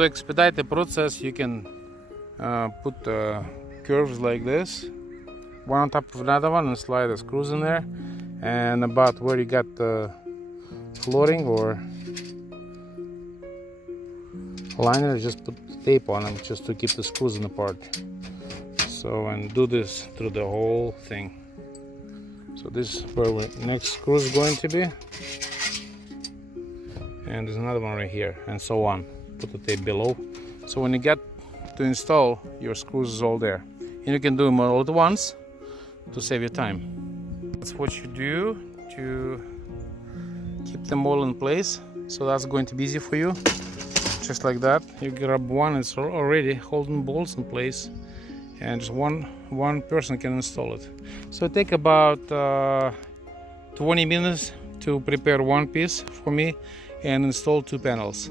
to expedite the process, you can put curves like this, one on top of another one, and slide the screws in there. And about where you got the flooring or liner, just put tape on them just to keep the screws in apart. So, and do this through the whole thing. So this is where the next screw is going to be, and there's another one right here, and so on. Put the tape below. So when you get to install, your screws is all there, and you can do them all at once to save your time. That's what you do to keep them all in place. So that's going to be easy for you. Just like that, you grab one, it's already holding bolts in place, and just one person can install it. So it takes about 20 minutes to prepare one piece for me and install 2 panels.